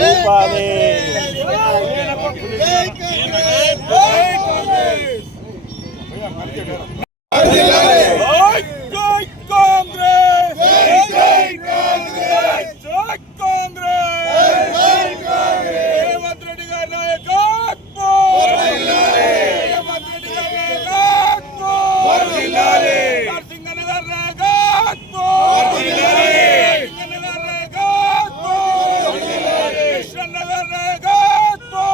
ఊపాలి జై జై కాంగ్రెస్ జై కాంగ్రెస్ జై కాంగ్రెస్ రేవంత్ రెడ్డి గారి నాయకత్వం రేవంత్ రెడ్డి గారి నాయకత్వం నరసింహన్ గారి నాయకత్వం నరసింహన్ గారి నాయకత్వం కృష్ణన్న గారి నాయకత్వం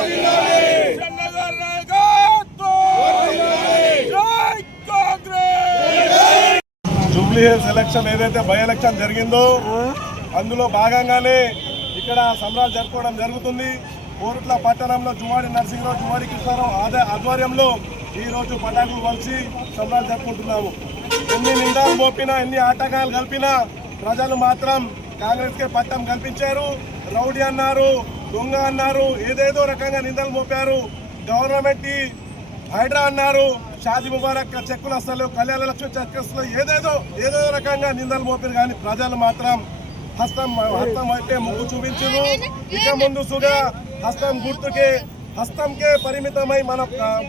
కృష్ణన్న గారి నాయకత్వం జై కాంగ్రెస్ జూబ్లీ హిల్స్ ఎలక్షన్ ఏదైతే బై ఎలక్షన్ జరిగిందో అందులో భాగంగానే ఇక్కడ సంబరాలు జరుపుకోవడం జరుగుతుంది. కోరుట్ల పట్టణంలో జువాడి నరసింహరావు జువాడి కృష్ణారావు ఆద ఆధ్వర్యంలో ఈ రోజు పటాకులు కలిసి సంబరాలు జరుపుకుంటున్నాము. ఎన్ని నిందాలు మోపినా ఎన్ని ఆటగాలు కలిపినా ప్రజలు మాత్రం కాంగ్రెస్ కే పట్టం కల్పించారు. రౌడీ అన్నారు దొంగ అన్నారు ఏదేదో రకంగా నిందలు మోపారు. గవర్నమెంట్ హైడ్రా అన్నారు షాది ముబారక్ చెక్కులు అసలు కళ్యాణ లక్ష్మి చెక్కులు ఏదేదో ఏదో రకంగా నిందలు మోపారు. కానీ ప్రజలు మాత్రం హస్తం హస్తం అయితే ముగ్గు చూపించరు ఇక ముందు సుగా హస్తం గుర్తుకే హస్తంకే పరిమితమై మన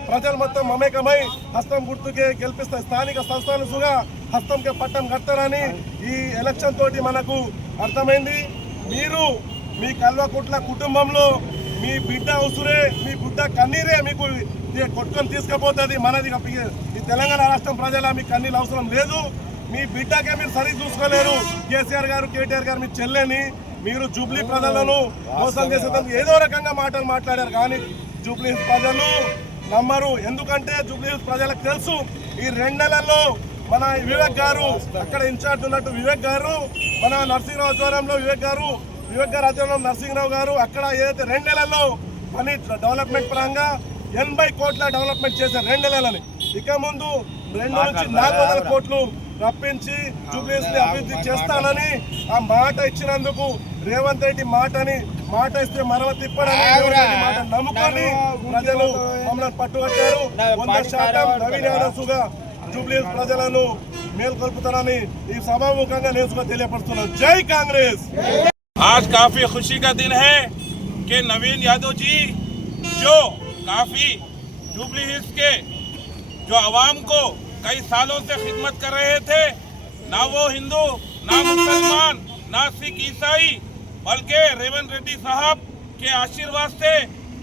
ప్రజలు మొత్తం మమేకమై హస్తం గుర్తుకే గెలిపిస్తాయి. స్థానిక సంస్థలు సుగా హస్తంకే పట్టం కడతారని ఈ ఎలక్షన్ తోటి మనకు అర్థమైంది. మీరు మీ కల్వకుట్ల కుటుంబంలో మీ బిడ్డ ఉసురే మీ బిడ్డ కన్నీరే మీకు కొట్టుకొని తీసుకుపోతుంది. మనది ఈ తెలంగాణ రాష్ట్రం ప్రజల మీకు అన్ని అవసరం లేదు. మీ బిడ్డకే మీరు సరి చూసుకోలేరు. కేసీఆర్ గారు కేటీఆర్ గారు మీ చెల్లెని మీరు జూబ్లీ ప్రజలను మోసం చేసేందుకు ఏదో రకంగా మాటలు మాట్లాడారు. కానీ జూబ్లీ ప్రజలు నమ్మరు. ఎందుకంటే జూబ్లీ ప్రజలకు తెలుసు ఈ రెండు నెలల్లో మన వివేక్ గారు అక్కడ ఇన్ఛార్జ్ ఉన్నట్టు వివేక్ గారు మన నర్సింగ్రావు ఆధ్వర్యంలో వివేక్ గారు వివేక్ గారు ఆధ్వర్యంలో నరసింహరావు గారు అక్కడ ఏదైతే రెండు నెలల్లో పని డెవలప్మెంట్ పరంగా ఎనభై కోట్ల డెవలప్మెంట్ చేశారు రెండు నెలలని ఇక ముందు రెండు నుంచి నాలుగు వందల కోట్లు రప్పించి జూబ్లీస్ ని అభివృద్ధి చేస్తానని ఆ మాట ఇచ్చినందుకు రేవంత్ రెడ్డి మాటని మాట ఇస్తే మరవ తిప్పడని రేవంత్ రెడ్డి మాట నమ్ముకొని ప్రజలు మమ్మల్ని పట్టుబట్టారు వంద శాతం నవీన్ యాదవ్ సుగా జూబ్లీస్ ప్రజలను మేల్కొల్పుతారని ఈ సభాముఖంగా నేను సుగా తెలియపరుస్తున్నాను జై కాంగ్రెస్ आज काफी खुशी का दिन है कि नवीन यादव जी जो काफ़ी जुबली हिल्स के जो आवाम को कई सालों से खिदमत कर रहे थे, ना वो हिंदू, ना मुसलमान, ना सिख ईसाई, बल्कि रेवंत रेड्डी साहब के आशीर्वाद से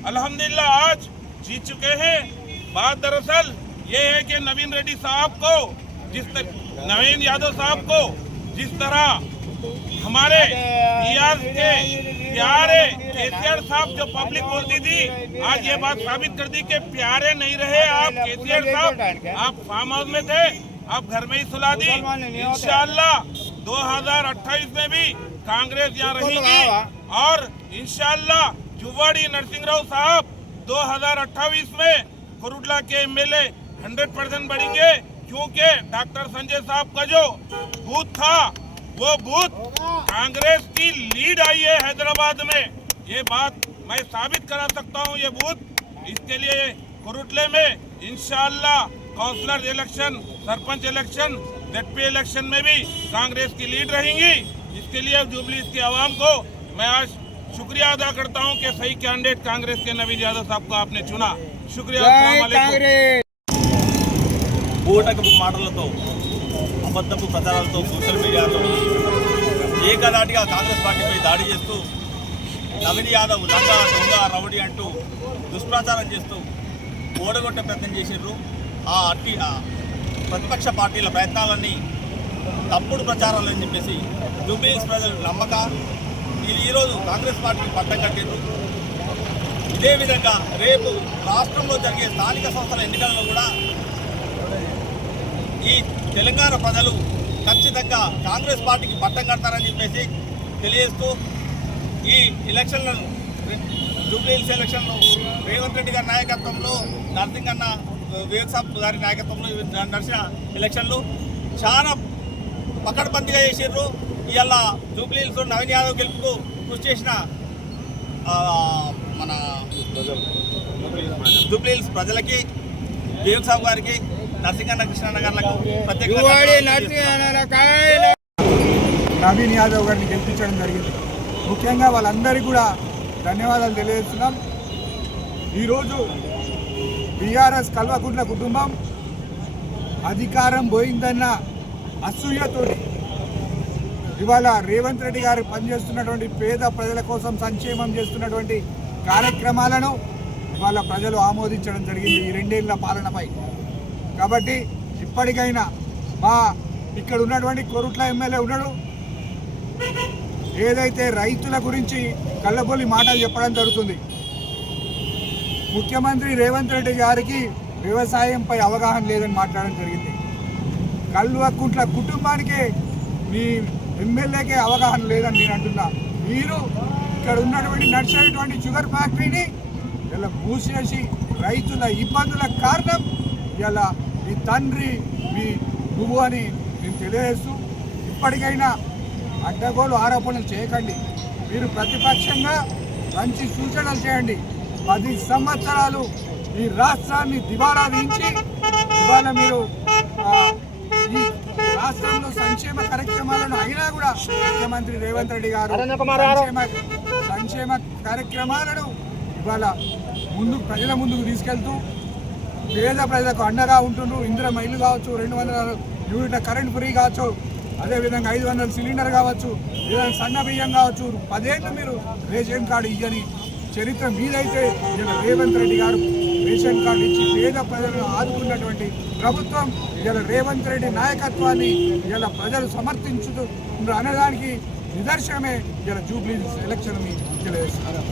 अल्हम्दुलिल्लाह आज जीत चुके हैं। बात दरअसल ये है कि नवीन रेड्डी साहब को, जिस नवीन यादव साहब को जिस तरह हमारे के प्यारे केसीआर साहब जो पब्लिक बोलती थी आज ये बात साबित कर दी कि प्यारे नहीं रहे आप केसीआर साहब आप फार्म हाउस में थे आप घर में ही सुला दी। इंशाल्लाह 2028 में भी कांग्रेस यहाँ रहेगी। और इंशाल्लाह जुवाड़ी नरसिंह राव साहब 2028 में कुरुटला के एमएलए 100 परसेंट बढ़ेंगे क्योंकि डॉक्टर संजय साहब का जो बूथ था वो बूथ कांग्रेस की लीड आई है हैदराबाद में। ये बात मैं साबित करा सकता हूँ ये बूथ इसके लिए कुरुटले में इंशाल्लाह councillor election sarpanch election ZP election में भी कांग्रेस की लीड रहेंगी इसके लिए जुबली की आवाम को मैं आज शुक्रिया अदा करता हूँ कि सही कैंडिडेट कांग्रेस के नवीन यादव साहब को आपने चुना शुक्रिया अस्सलाम वालेकुम। బూటకపు మాటలతో అబద్ధపు ప్రచారాలతో సోషల్ మీడియాలో ఏకదాటిగా కాంగ్రెస్ పార్టీపై దాడి చేస్తూ నవీన్ యాదవ్ లంగా దొంగ రౌడీ అంటూ దుష్ప్రచారం చేస్తూ ఓడగొట్టే ప్రయత్నం చేసిర్రు ఆ అట్టి ప్రతిపక్ష పార్టీల ప్రయత్నాలన్నీ తప్పుడు ప్రచారాలు అని చెప్పేసి జూబ్లీస్ ప్రజలు నమ్మక ఈరోజు కాంగ్రెస్ పార్టీకి పట్టం కట్టిండ్రు. ఇదే విధంగా రేపు రాష్ట్రంలో జరిగే స్థానిక సంస్థల ఎన్నికల్లో కూడా ఈ తెలంగాణ ప్రజలు ఖచ్చితంగా కాంగ్రెస్ పార్టీకి పట్టం కడతారని చెప్పేసి తెలియజేస్తూ ఈ ఎలక్షన్లను జూబ్లీహిల్స్ ఎలక్షన్లు రేవంత్ రెడ్డి గారి నాయకత్వంలో నర్సింగ్ అన్న వివేక్ సాబ్ గారి నాయకత్వంలో నడిచిన ఎలక్షన్లు చాలా పకడ్బందీగా చేసిర్రు. ఇవాళ జూబ్లీహిల్స్ నవీన్ యాదవ్ గెలుపుకు కృషి చేసిన మన జూబ్లీహిల్స్ ప్రజలకి వివేక్ సాబ్ గారికి నరసింగన్న కృష్ణన్న గారికి ప్రత్యేక నవీన్ యాదవ్ గారిని గెలిపించడం జరిగింది. ముఖ్యంగా వాళ్ళందరికీ కూడా ధన్యవాదాలు తెలియజేస్తున్నాం. ఈరోజు బీఆర్ఎస్ కల్వకుంట్ల కుటుంబం అధికారం పోయిందన్న అసూయతోటి ఇవాళ రేవంత్ రెడ్డి గారు పనిచేస్తున్నటువంటి పేద ప్రజల కోసం సంక్షేమం చేస్తున్నటువంటి కార్యక్రమాలను ఇవాళ ప్రజలు ఆమోదించడం జరిగింది ఈ రెండేళ్ళ పాలనపై. కాబట్టి ఇప్పటికైనా మా ఇక్కడ ఉన్నటువంటి కొరుట్ల ఎమ్మెల్యే ఉన్నాడు. ఏదైతే రైతుల గురించి కళ్ళబొల్లి మాటలు చెప్పడం జరుగుతుంది ముఖ్యమంత్రి రేవంత్ రెడ్డి గారికి వ్యవసాయంపై అవగాహన లేదని మాట్లాడడం జరిగింది. కల్వకుంట్ల కుటుంబానికి మీ ఎమ్మెల్యేకే అవగాహన లేదని నేను అంటున్నా. మీరు ఇక్కడ ఉన్నటువంటి నడిచేటువంటి షుగర్ ఫ్యాక్టరీని ఇలా మూసేసి రైతుల ఇబ్బందుల కారణం ఇలా మీ తండ్రి మీ నువ్వు అని నేను తెలియజేస్తూ ఇప్పటికైనా అడ్డగోలు ఆరోపణలు చేయకండి. మీరు ప్రతిపక్షంగా మంచి సూచనలు చేయండి. పది సంవత్సరాలు ఈ రాష్ట్రాన్ని దివాలా దించి ఇవాళ మీరు ఈ రాష్ట్రంలో సంక్షేమ కార్యక్రమాలను అయినా కూడా ముఖ్యమంత్రి రేవంత్ రెడ్డి గారు. సంక్షేమ సంక్షేమ కార్యక్రమాలను ఇవాళ ముందు ప్రజల ముందుకు తీసుకెళ్తూ పేద ప్రజలకు అండగా ఉంటుండ్రు. ఇందిరమ్మ ఇల్లు కావచ్చు రెండు వందల యూనిట్ల కరెంట్ ఫ్రీ కావచ్చు అదేవిధంగా ఐదు వందల సిలిండర్ కావచ్చు లేదా సన్న బియ్యం కావచ్చు పదేళ్ళు మీరు రేషన్ కార్డు ఇయ్యని చరిత్ర మీదైతే ఇలా రేవంత్ రెడ్డి గారు రేషన్ కార్డు ఇచ్చి పేద ప్రజలను ఆదుకున్నటువంటి ప్రభుత్వం ఇలా రేవంత్ రెడ్డి నాయకత్వాన్ని ఇలా ప్రజలు సమర్థించుతూ అనడానికి నిదర్శనమే ఇలా జూబ్లీ ఎలక్షన్ తెలియజేస్తున్నారు.